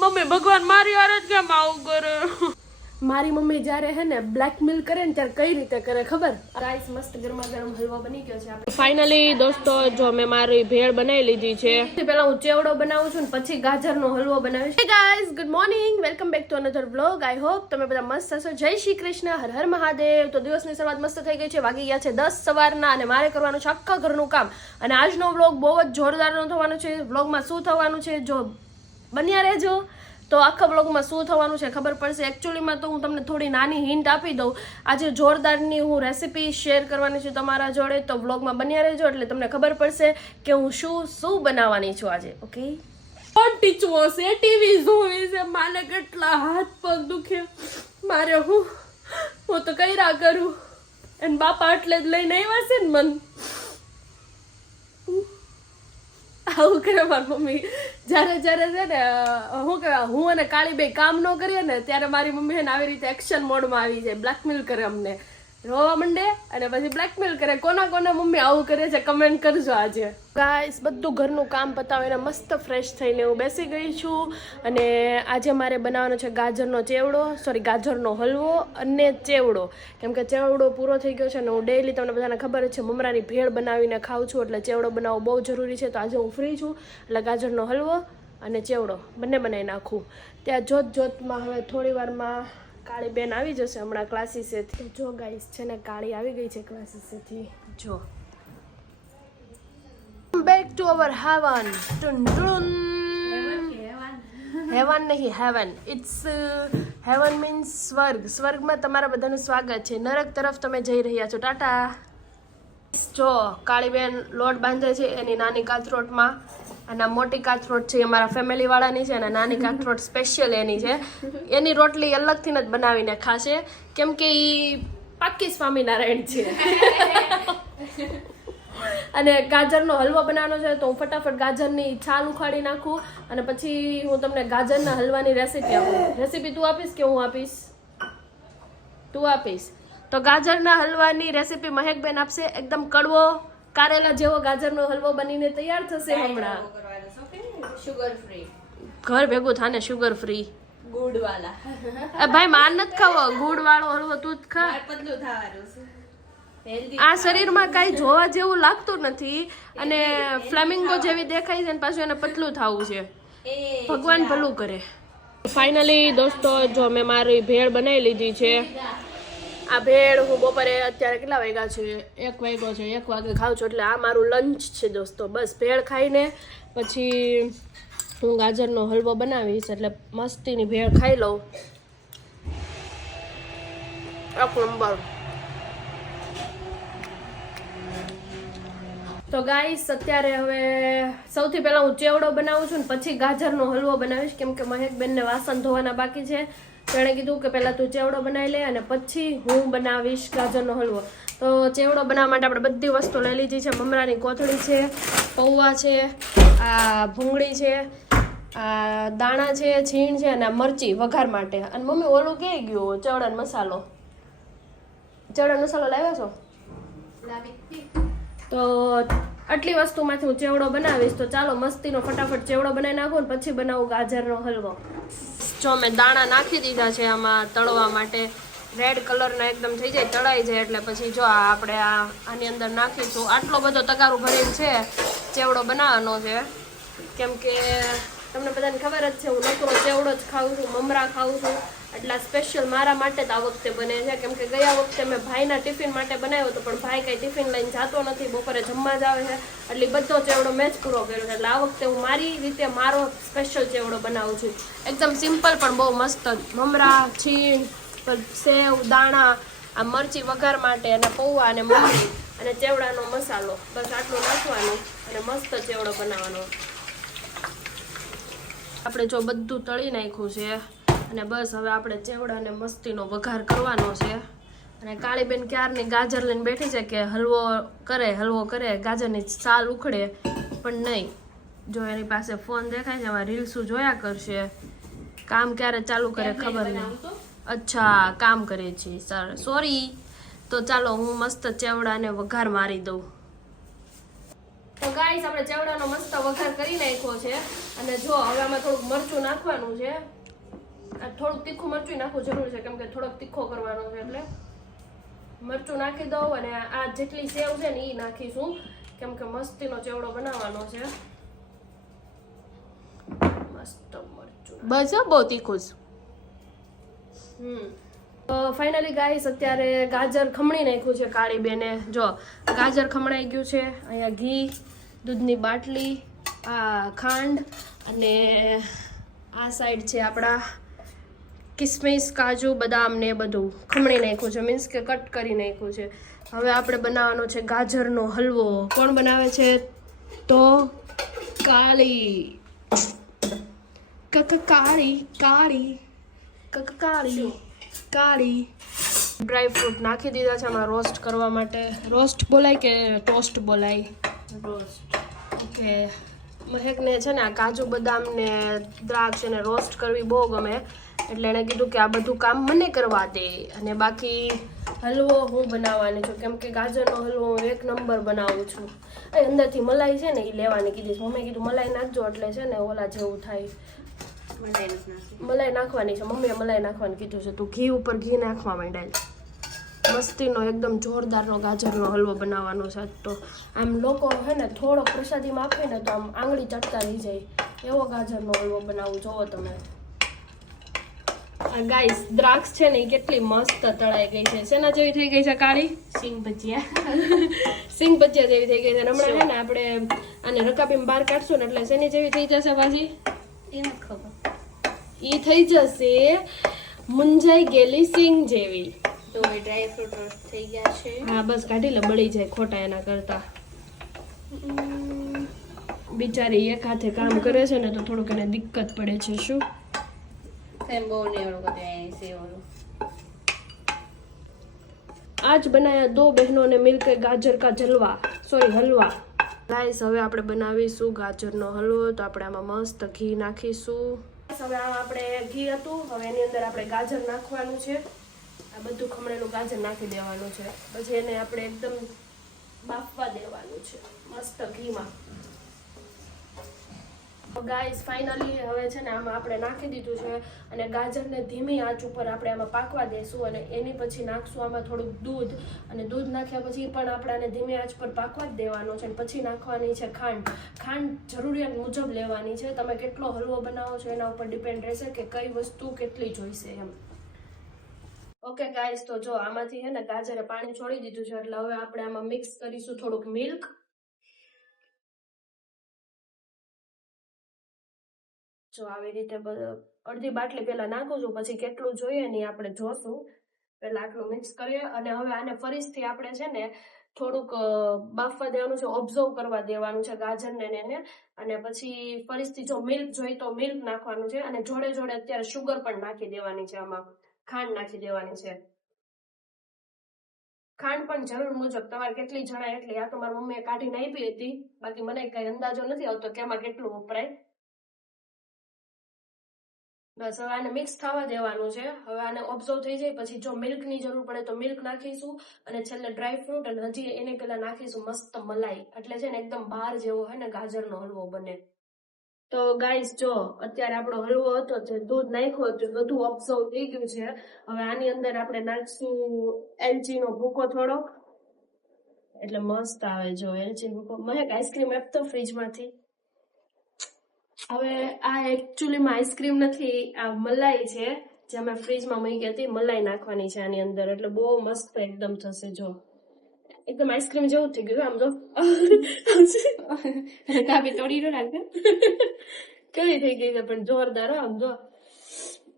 Mummy ભગવાન મારી જ કેમ આવું કરે? મારી મમ્મી જ્યારે હે ને બ્લેકમેલ કરે ને ત્યારે કઈ રીતે કરે ખબર? ગાઈસ મસ્ત ગરમા ગરમ હલવો બની ગયો છે આપણે. ફાઇનલી દોસ્તો જો મેં મારી ભેળ બનાવી લીધી છે. પહેલા હું ચેવડો બનાવું છું ને પછી ગાજરનો હલવો બનાવીશ. Hey guys good morning welcome back to another vlog I hope તમે બધા મસ્ત હશો. જય શ્રી કૃષ્ણ. હર હર મહાદેવ. તો દિવસની શરૂઆત મસ્ત થઈ ગઈ છે. વાગી ગયા છે દસ સવારના અને મારે કરવાનું છે આખા ઘરનું કામ. અને આજનો વ્લોગ બહુ જ જોરદારનો થવાનો છે. વ્લોગમાં શું થવાનું છે? જો બન્યા રહેજો. તો આખા બ્લોગમાં શું થવાનું છે ખબર પડશે. એકચ્યુઅલીમાં તો હું તમને થોડી નાની હિન્ટ આપી દઉં. આજે જોરદારની હું રેસીપી શેર કરવાની છું તમારા જોડે. તો બ્લોગમાં બન્યા રહેજો એટલે તમને ખબર પડશે કે હું શું શું બનાવવાની છું આજે ઓકે કોણ ટીચવો છે? ટીવી જોવી છે. માને કેટલા હાથ પગ દુખે. મારે હું હું તો કર્યા કરું. એને બાપા એટલે જ લઈને આવ્યા છે ને મન. આવું કરે મારી મમ્મી. જ્યારે જ્યારે છે ને હું કહેવાય હું અને કાળી બે કામ ન કરીએ ને, ત્યારે મારી મમ્મી છે ને આવી રીતે એક્શન મોડમાં આવી જાય બ્લેકમેલ કરે અમને. રોવા માંડે અને પછી બ્લેકમેલ કરે. કોના કોના મમ્મી આવું કરે છે કમેન્ટ કરજો આજે. ગાઈસ બધું ઘરનું કામ પતાવીને મસ્ત ફ્રેશ થઈને હું બેસી ગઈ છું અને આજે મારે બનાવવાનો છે ગાજરનો ચેવડો સોરી ગાજરનો હલવો અને ચેવડો. કેમ કે ચેવડો પૂરો થઈ ગયો છે અને હું ડેઈલી તમને બધાને ખબર છે, મમરાની ભેળ બનાવીને ખાઉં છું એટલે ચેવડો બનાવવો બહુ જરૂરી છે. તો આજે હું ફ્રી છું, એટલે ગાજરનો હલવો અને ચેવડો બંને બનાવી નાખું. ત્યાં જોત જોતમાં હવે થોડી વારમાં કાળી બેન આવી જશે હમણાં ક્લાસીસેથી જો ગાઈસ છે ને કાળી આવી ગઈ છે ક્લાસીસેથી જો. બેક ટુ અવર હેવન ટુન ટુન હેવન નહીં હેવન ઇટ્સ હેવન મીન્સ સ્વર્ગ. સ્વર્ગમાં તમારા બધાનું સ્વાગત છે. નરક તરફ તમે જઈ રહ્યા છો. ટાટા. જો કાળીબેન લોટ બાંધે છે એની નાની કાથરોટમાં અને આ મોટી કાથરોટ છે અમારા ફેમિલી વાળાની છે અને નાની કાથરોટ સ્પેશિયલ એની છે. એની રોટલી અલગથી જ બનાવીને ખાશે. કેમ કે એ પાકી સ્વામિનારાયણ છે. અને ગાજરનો હલવો બનાવવાનો છે તો હું ફટાફટ ગાજરની છાલ ઉખાડી નાખું અને પછી હું તમને ગાજરના હલવાની રેસીપી આપું. રેસીપી તું આપીશ કે હું આપીશ? તું આપીશ. તો ગાજરના હલવાની રેસીપી મહેકબેન આપશે. એકદમ કડવો કારેલા જેવો ગાજરનો હલવો બનીને તૈયાર થશે હમણાં. શુગર ફ્રી ઘર ભેગું થાને શુગર ફ્રી ગુડ વાલા ભાઈ માર નથી ખાવો. ગુડ વાળો હલવો તું જ ખા. પતલું થવાનું છે. આ શરીરમાં કાંઈ જોવા જેવું લાગતું નથી અને ફ્લેમિંગો જેવી દેખાય છે ને પાછું એને પતલું થવું છે. ભગવાન ભલું કરે. ફાઇનલી દોસ્તો જો મેં મારી ભેળ બનાવી લીધી છે. આ ભેળ હું બપોરે અત્યારે કેટલા વાગ્યા છે? એક વાગ્યો છે એક વાગે ખાઉં છું. એટલે આ મારું લંચ છે દોસ્તો. બસ ભેળ ખાઈને પછી હું ગાજરનો હલવો બનાવીશ એટલે મસ્તીની ભેળ ખાઈ લઉં. એક નંબર. તો ગાઈસ, અત્યારે હવે સૌથી પહેલાં હું ચેવડો બનાવું છું ને પછી ગાજરનો હલવો બનાવીશ. કેમ કે મહેકબેનને વાસણ ધોવાના બાકી છે. તેણે કીધું કે પહેલાં તું ચેવડો બનાવી લે અને પછી હું બનાવીશ ગાજરનો હલવો. તો ચેવડો બનાવવા માટે આપણે બધી વસ્તુ લઈ લીધી છે. મમરાની કોથળી છે, પૌવા છે આ ભૂંગળી છે આ દાણા છે છીણ છે અને આ મરચી વઘાર માટે. અને મમ્મી ઓલું કે ગયું? ચડન મસાલો. ચડન મસાલો લાવ્યા છો? તો આટલી વસ્તુમાંથી હું ચેવડો બનાવીશ તો ચાલો મસ્તીનો ફટાફટ ચેવડો બનાવી નાખું ને પછી બનાવું ગાજરનો હલવો. જો મેં દાણા નાખી દીધા છે આમાં તળવા માટે. રેડ કલરના એકદમ થઈ જાય તળાઈ જાય એટલે પછી જો આપણે આ આની અંદર નાખીશું. આટલો બધો તગારું ભરેલ છે. ચેવડો બનાવવાનો છે. કેમ કે તમને બધાને ખબર જ છે, હું નકરો ચેવડો જ ખાઉં છું, મમરા ખાઉં છું. એટલે સ્પેશિયલ મારા માટે જ આ વખતે બને છે. કેમ કે ગયા વખતે મેં ભાઈના ટિફિન માટે બનાવ્યો હતો, પણ ભાઈ કંઈ ટિફિન લઈને જતો નથી, બપોરે જમવા જ આવે છે. એટલે બધો ચેવડો મેં જ પૂરો કર્યો છે. એટલે આ વખતે હું મારી રીતે મારો સ્પેશિયલ ચેવડો બનાવું છું. એકદમ સિમ્પલ પણ બહુ મસ્ત. મમરા, છીણ સેવ, દાણા, આ મરચી વઘાર માટે અને પૌવા અને મમરી અને ચેવડાનો મસાલો. બસ આટલું નાખવાનું. અને મસ્ત ચેવડો બનાવવાનો. આપણે જો બધું તળી નાખ્યું છે અને બસ હવે આપણે ચેવડાને મસ્તીનો વઘાર કરવાનો છે. અને કાળીબેન ક્યારની ગાજર લઈને બેઠી છે કે હલવો કરે હલવો કરે ગાજરની સાલ ઉખડે? પણ નહીં. જો એની પાસે ફોન દેખાય છે એમાં રીલ્સું જોયા કરશે. કામ ક્યારે ચાલુ કરે ખબર નહીં. અચ્છા કામ કરે છે સર. સોરી તો ચાલો હું મસ્ત ચેવડાને વઘાર મારી દઉં. તો ગાઈસ આપણે ચેવડાનો મસ્ત વઘાર કરી નાખ્યો છે. અને જો હવે આમાં થોડુંક મરચું નાખવાનું છે. આ થોડુંક તીખું મરચું નાખવું જરૂરી છે કેમ કે થોડોક તીખો કરવાનો છે એટલે. મરચું નાખી દઉં અને આ જેટલી સેવ છે ને એ નાખીશું. કેમ કે મસ્તીનો ચેવડો બનાવવાનો છે. મસ્ત મરચું બસ બહુ તીખું. હમ. ફાઇનલી ગાઈસ અત્યારે ગાજર ખમણી નાખ્યું છે કાળી બેને. જો, ગાજર ખમણાઈ ગયું છે. અહીંયા ઘી, દૂધની બાટલી, આ ખાંડ અને આ સાઈડ છે આપણા કિસમિસ, કાજુ, બદામ ને બધું ખમણી નાખ્યું છે. મીન્સ કે કટ કરી નાખ્યું છે. હવે આપણે બનાવવાનો છે ગાજરનો હલવો. કોણ બનાવે છે? તો કાળી. કક કાળી કાળી. કક કાળી. કાળી. ડ્રાય ફ્રૂટ નાખી દીધા છે આમાં રોસ્ટ કરવા માટે. રોસ્ટ બોલાય કે ટોસ્ટ બોલાય? Roast okay. મહેકને છે ને આ કાજુ બદામ ને દ્રાક્ષ એને રોસ્ટ કરવી બહુ ગમે. એટલે એણે કીધું કે આ બધું કામ મને કરવા દે. અને બાકી હલવો હું બનાવવાની છું. કેમ કે ગાજરનો હલવો હું એક નંબર બનાવું છું. એ અંદરથી મલાઈ છે ને એ લેવાની કીધી મમ્મીએ કીધું મલાઈ નાખજો. એટલે છે ને ઓલા જેવું થાય. મલાઈ નાખવાની છે. મમ્મીએ મલાઈ નાખવાનું કીધું છે. તું ઘી ઉપર ઘી નાખવા માંડાય મસ્તીનો એકદમ જોરદારનો ગાજરનો હલવો બનાવવાનો છે તો. આમ લોકો હે ને થોડો પ્રસાદીમાં આપે ને તો આમ આંગળી ચટતા રહી જાય. એવો ગાજરનો હલવો બનાવું જોવો તમે. આ ગાઈસ દ્રાક્ષ છે ને એ કેટલી મસ્ત તળાઈ ગઈ છે. શેના જેવી થઈ ગઈ છે કાળી? સિંગ ભજીયા. સિંગ ભજીયા જેવી થઈ ગઈ છે. અને હમણાં છે ને આપણે આને રકાબીમાં બહાર કાઢશું ને એટલે શેની જેવી થઈ જશે પાછી એને ખબર. એ થઈ જશે મુંજાઈ ગયેલી સિંગ જેવી. તો ડ્રાય ફ્રૂટ થઈ ગયા છે. હા બસ કાઢી લે બળી જાય ખોટા એના કરતા. બિચારી એક હાથે કામ કરે છે ને તો થોડુંક એને દિક્કત પડે છે શું? એમ બહુ નહીં ઓળખતું છે ઓલું આજ બનાયા દો બહેનોને મિલકે ગાજર કા જલવા. સોરી હલવા. રાઈસ હવે આપણે બનાવીશું ગાજરનો હલવો તો આપણે આમાં મસ્ત ઘી નાખીશું. હવે આપણે ઘી હતું, હવે એની અંદર આપણે ગાજર નાખવાનું છે. આ બધું ખમણેલું ગાજર નાખી દેવાનું છે. પછી એને આપણે એકદમ બાફવા દેવાનું છે, મસ્ત ઘીમાં. ગાઈસ ફાઇનલી હવે છે ને આમાં આપણે નાખી દીધું છે અને ગાજરને ધીમી આંચ ઉપર આપણે આમાં પાકવા દઈશું અને એની પછી નાખશું આમાં થોડુંક દૂધ અને દૂધ નાખ્યા પછી પણ આપણાને ધીમી આંચ પર પાકવા જ દેવાનો છે અને પછી નાખવાની છે ખાંડ. ખાંડ જરૂરિયાત મુજબ લેવાની છે. તમે કેટલો હલવો બનાવો છો એના ઉપર ડિપેન્ડ રહેશે કે કઈ વસ્તુ કેટલી જોઈશે એમ. ઓકે ગાઈસ તો જો આમાંથી છે ને ગાજરે પાણી છોડી દીધું છે એટલે હવે આપણે આમાં મિક્સ કરીશું થોડુંક મિલ્ક જો આવી રીતે અડધી બાટલી પેલા નાખું છું પછી કેટલું જોઈએ ને આપણે જોશું. પેલા આટલું મિક્સ કરીએ અને હવે આને ફરીથી આપણે છે ને થોડુંક બાફવા દેવાનું છે ઓબ્ઝર્વ કરવા દેવાનું છે ગાજરને ને એને. અને પછી ફરીથી જો મિલ્ક જોઈ તો મિલ્ક નાખવાનું છે અને જોડે જોડે અત્યારે શુગર પણ નાખી દેવાની છે આમાં. ખાંડ નાખી દેવાની છે. ખાંડ પણ જરૂર મુજબ તમારે કેટલી જણાય એટલી, આ તો મારી મમ્મીએ કાઢીને આપી હતી. બાકી મને કઈ અંદાજો નથી આવતો કે એમાં કેટલું વપરાય. બસ, હવે આને મિક્સ થવા દેવાનું છે. હવે આને ઓબ્ઝર્વ થઈ જાય, પછી જો મિલ્કની જરૂર પડે તો મિલ્ક નાખીશું અને છેલ્લે ડ્રાય ફ્રૂટ અને હજી એને પેલા નાખીશું મસ્ત મલાઈ. એટલે છે ને એકદમ બહાર જેવો હોય ને ગાજરનો હલવો બને. તો ગાઈસ જો અત્યારે આપણો હલવો હતો જે દૂધ નાખ્યો હતું બધું ઓબ્ઝર્વ થઈ ગયું છે. હવે આની અંદર આપણે નાખશું એલચીનો ભૂકો થોડોક એટલે મસ્ત આવે જો એલચી ભૂકો. મહેક આઈસ્ક્રીમ આપતો ફ્રીજમાંથી હવે આ એકચ્યુઅલીમાં આઈસ્ક્રીમ નથી આ મલાઈ છે જે અમે ફ્રીજમાં મૂકી હતી મલાઈ નાખવાની છે આની અંદર. એટલે બહુ મસ્ત એકદમ થશે જો. એકદમ આઈસ્ક્રીમ જેવું થઈ ગયું આમ જો. કાપી તોડી ન નાખે. કેવી થઈ ગઈ છે પણ જોરદાર હો આમ જો.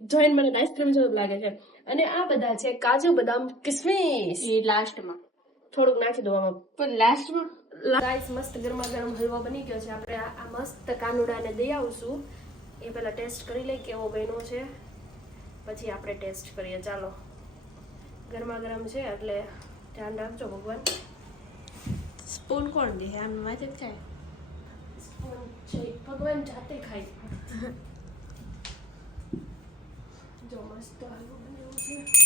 જોઈન મને આઈસ્ક્રીમ જેવું લાગે છે. અને આ બધા છે કાજુ બદામ કિસમિસ. એ લાસ્ટમાં થોડુંક નાખી દો આમાં. પણ લાસ્ટમાં ગાઈસ મસ્ત ગરમા ગરમ હલવો બની ગયો છે. આપણે આ મસ્ત કાનુડાને દઈ આવશું. એ પહેલાં ટેસ્ટ કરી લઈ કેવો બન્યો છે. પછી આપણે ટેસ્ટ કરીએ. ચાલો. ગરમા ગરમ છે એટલે ધ્યાન રાખજો ભગવાન. સ્પૂન કોણ દે? આમ માથે થાય. ભગવાન જાતે ખાય. જો મસ્ત હલવો બન્યો છે.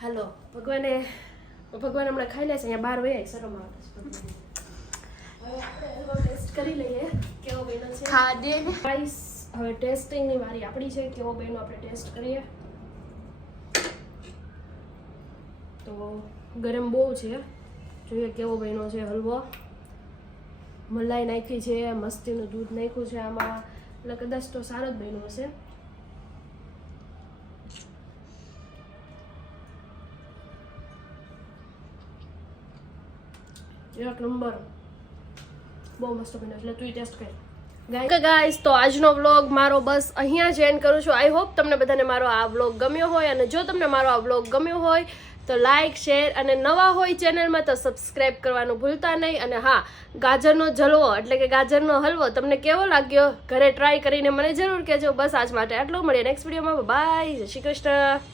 હાલો ભગવાને ભગવાન હમણાં ખાઈ લે છે અહીંયા બહાર વયા શરમ આવે ટેસ્ટ કરી લઈએ કેવો બન્યો છે. ખાધે ગાઈસ હવે ટેસ્ટિંગની વારી આપણી છે કેવો બન્યો આપણે ટેસ્ટ કરીએ. તો ગરમ બહુ છે જોઈએ કેવો બન્યો છે હલવો. મલાઈ નાખી છે મસ્તીનું દૂધ નાખ્યું છે આમાં. એટલે કદાચ તો સારો જ બન્યો હશે. એક નંબર. બહુ મસ્ત બન્યો એટલે તું ટેસ્ટ કર. ગાઈસ તો આજનો વ્લોગ મારો બસ અહીંયા જ એન્ડ કરું છું. આઈ હોપ તમને બધાને મારો આ વ્લોગ ગમ્યો હોય અને જો તમને મારો આ વ્લોગ ગમ્યો હોય, તો લાઇક શેર અને નવા હોય ચેનલમાં તો સબસ્ક્રાઈબ કરવાનું ભૂલતા નહીં. અને હા, ગાજરનો જલવો, એટલે કે ગાજરનો હલવો, તમને કેવો લાગ્યો? ઘરે ટ્રાય કરીને મને જરૂર કહેજો. બસ આજ માટે આટલું. મળીએ નેક્સ્ટ વિડીયોમાં બાય જય શ્રી કૃષ્ણ.